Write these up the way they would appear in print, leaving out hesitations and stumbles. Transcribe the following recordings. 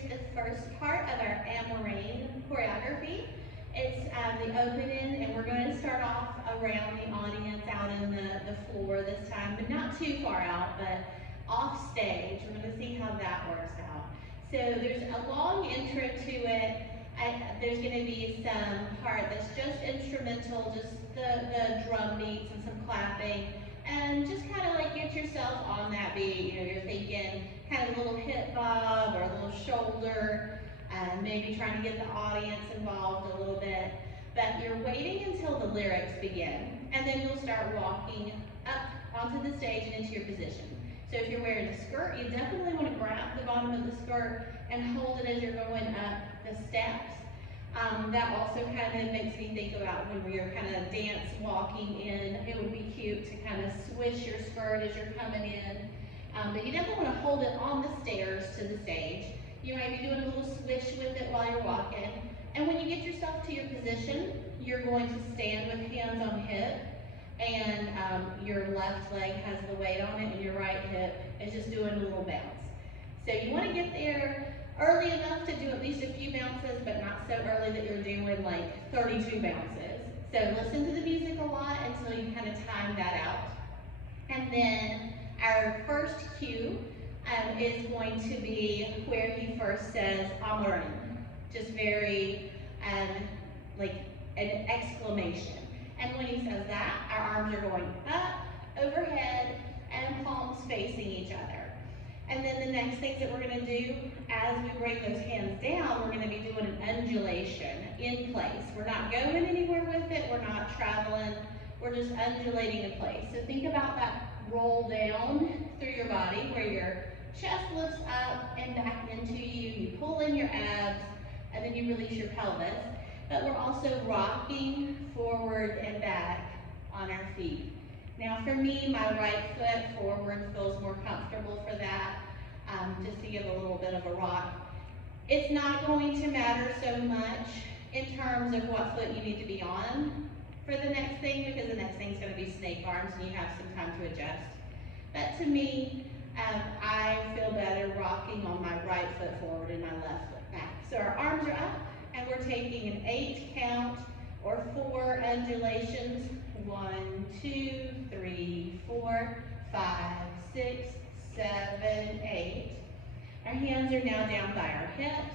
here's the first part of our Amarain choreography. It's the opening, and we're going to start off around the audience out in the floor this time, but not too far out, but off stage. We're going to see how that works out. So there's a long intro to it. There's going to be some part that's just instrumental, just the drum beats and some clapping, and just kind of like get yourself on that beat. You know, you're thinking kind of a little hip bob or a little shoulder, maybe trying to get the audience involved a little bit. But you're waiting until the lyrics begin, and then you'll start walking up onto the stage and into your position. So if you're wearing a skirt, you definitely want to grab the bottom of the skirt and hold it as you're going up the steps. That also kind of makes me think about when we're kind of dance walking in. It would be cute to kind of swish your skirt as you're coming in. But you definitely want to hold it on the stairs to the stage. You might be doing a little swish with it while you're walking. And when you get yourself to your position, you're going to stand with hands on hip, and your left leg has the weight on it, and your right hip is just doing a little bounce. So you want to get there early enough to do at least a few bounces, but not so early that you're doing like 32 bounces. So listen to the music a lot until you kind of time that out. And then our first cue is going to be where he first says Amarain, just very like an exclamation. And when he says that, our arms are going up, overhead, and palms facing each other. And then the next things that we're going to do as we bring those hands down, we're going to be doing an undulation in place. We're not going anywhere with it. We're not traveling. We're just undulating in place. So think about that roll down through your body where your chest lifts up and back into you. You pull in your abs, and then you release your pelvis. But we're also rocking forward and back on our feet. Now for me, my right foot forward feels more comfortable for that, just to give a little bit of a rock. It's not going to matter so much in terms of what foot you need to be on for the next thing, because the next thing is going to be snake arms and you have some time to adjust. But to me, I feel better rocking on my right foot forward and my left foot back. So our arms are up, and we're taking an 8 count or 4 undulations. 1, 2, 3, 4, 5, 6, 7, 8. Our hands are now down by our hips,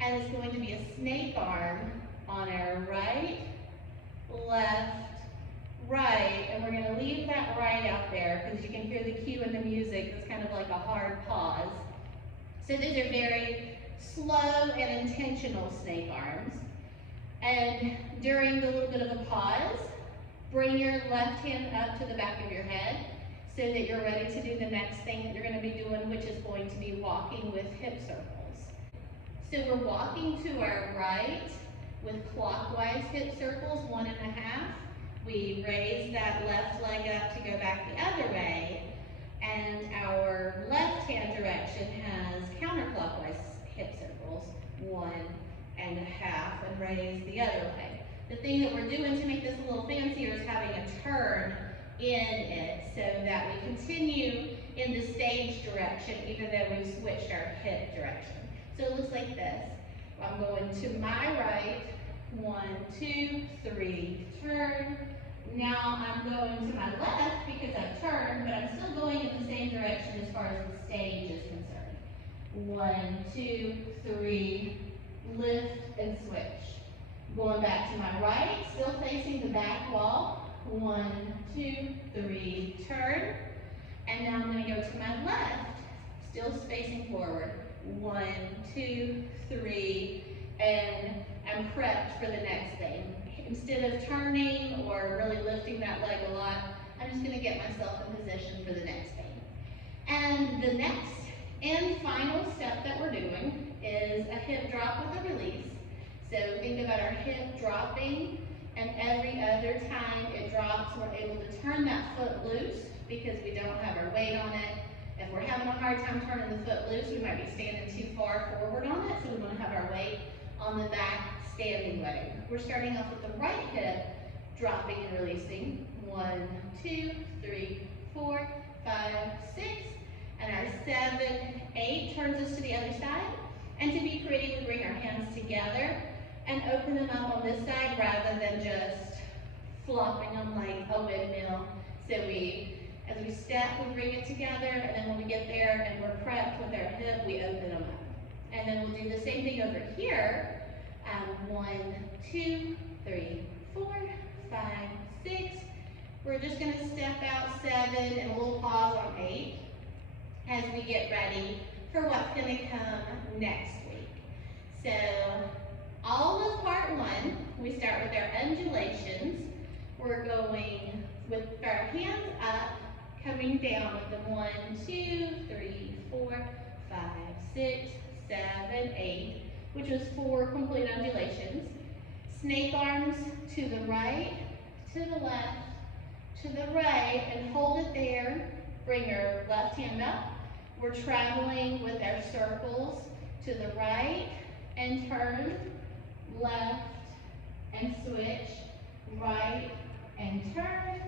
and it's going to be a snake arm on our right, left, right, and we're going to leave that right out there because you can hear the cue in the music. It's kind of like a hard pause. So these are very slow and intentional snake arms. And during the little bit of a pause, bring your left hand up to the back of your head so that you're ready to do the next thing that you're going to be doing, which is going to be walking with hip circles. So we're walking to our right with clockwise hip circles, 1.5. We raise that left leg up to go back the other way, and our left hand direction has counterclockwise hip circles, 1.5, and raise the other way. The thing that we're doing to make this a little fancier is having a turn in it so that we continue in the stage direction even though we've switched our hip direction. So it looks like this. I'm going to my right, 1, 2, 3, turn. Now I'm going to my left because I've turned, but I'm still going in the same direction as far as the stage is concerned. 1, 2, 3, lift and switch. Going back to my right, still facing the back wall. 1, 2, 3, turn. And now I'm going to go to my left, still facing forward. 1, 2, 3, and I'm prepped for the next thing. Instead of turning or really lifting that leg a lot, I'm just going to get myself in position for the next thing. And the next and final step that we're doing is a hip drop with a release. So think about our hip dropping, and every other time it drops, we're able to turn that foot loose because we don't have our weight on it. If we're having a hard time turning the foot loose, we might be standing too far forward on it, so we want to have our weight on the back standing leg. We're starting off with the right hip, dropping and releasing. 1, 2, 3, 4, 5, 6, and our 7, 8 turns us to the other side. And to be pretty, we bring our hands together and open them up on this side rather than just flopping them like a windmill. So as we step, we bring it together, and then when we get there and we're prepped with our hip, we open them up. And then we'll do the same thing over here. 1, 2, 3, 4, 5, 6. We're just going to step out 7, and we'll pause on 8 as we get ready for what's going to come next week. So all of part 1, we start with our undulations. We're going with our hands up, coming down with them 1, 2, 3, 4, 5, 6, 7, 8, which was 4 complete undulations. Snake arms to the right, to the left, to the right, and hold it there. Bring your left hand up. We're traveling with our circles to the right and turn, left and switch, right and turn,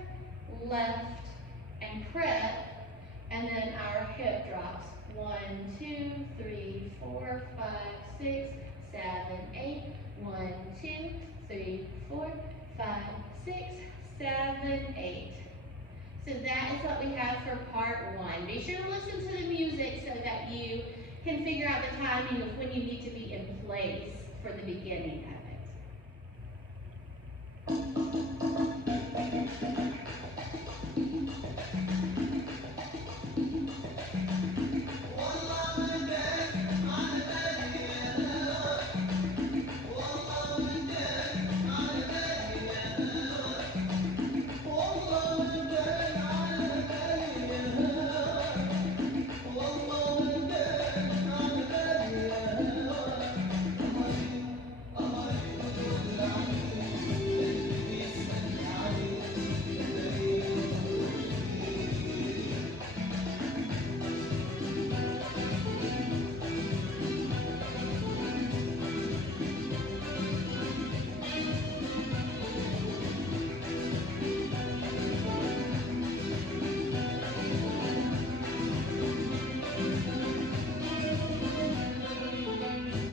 left and prep, and then our hip drops. 1, 2, 3, 4, 5, 6, 7, 8. 1, 2, 3, 4, 5, 6, 7, 8. So that is what we have for part 1. Be sure to listen to the music so that you can figure out the timing of when you need to be in place for the beginning of it.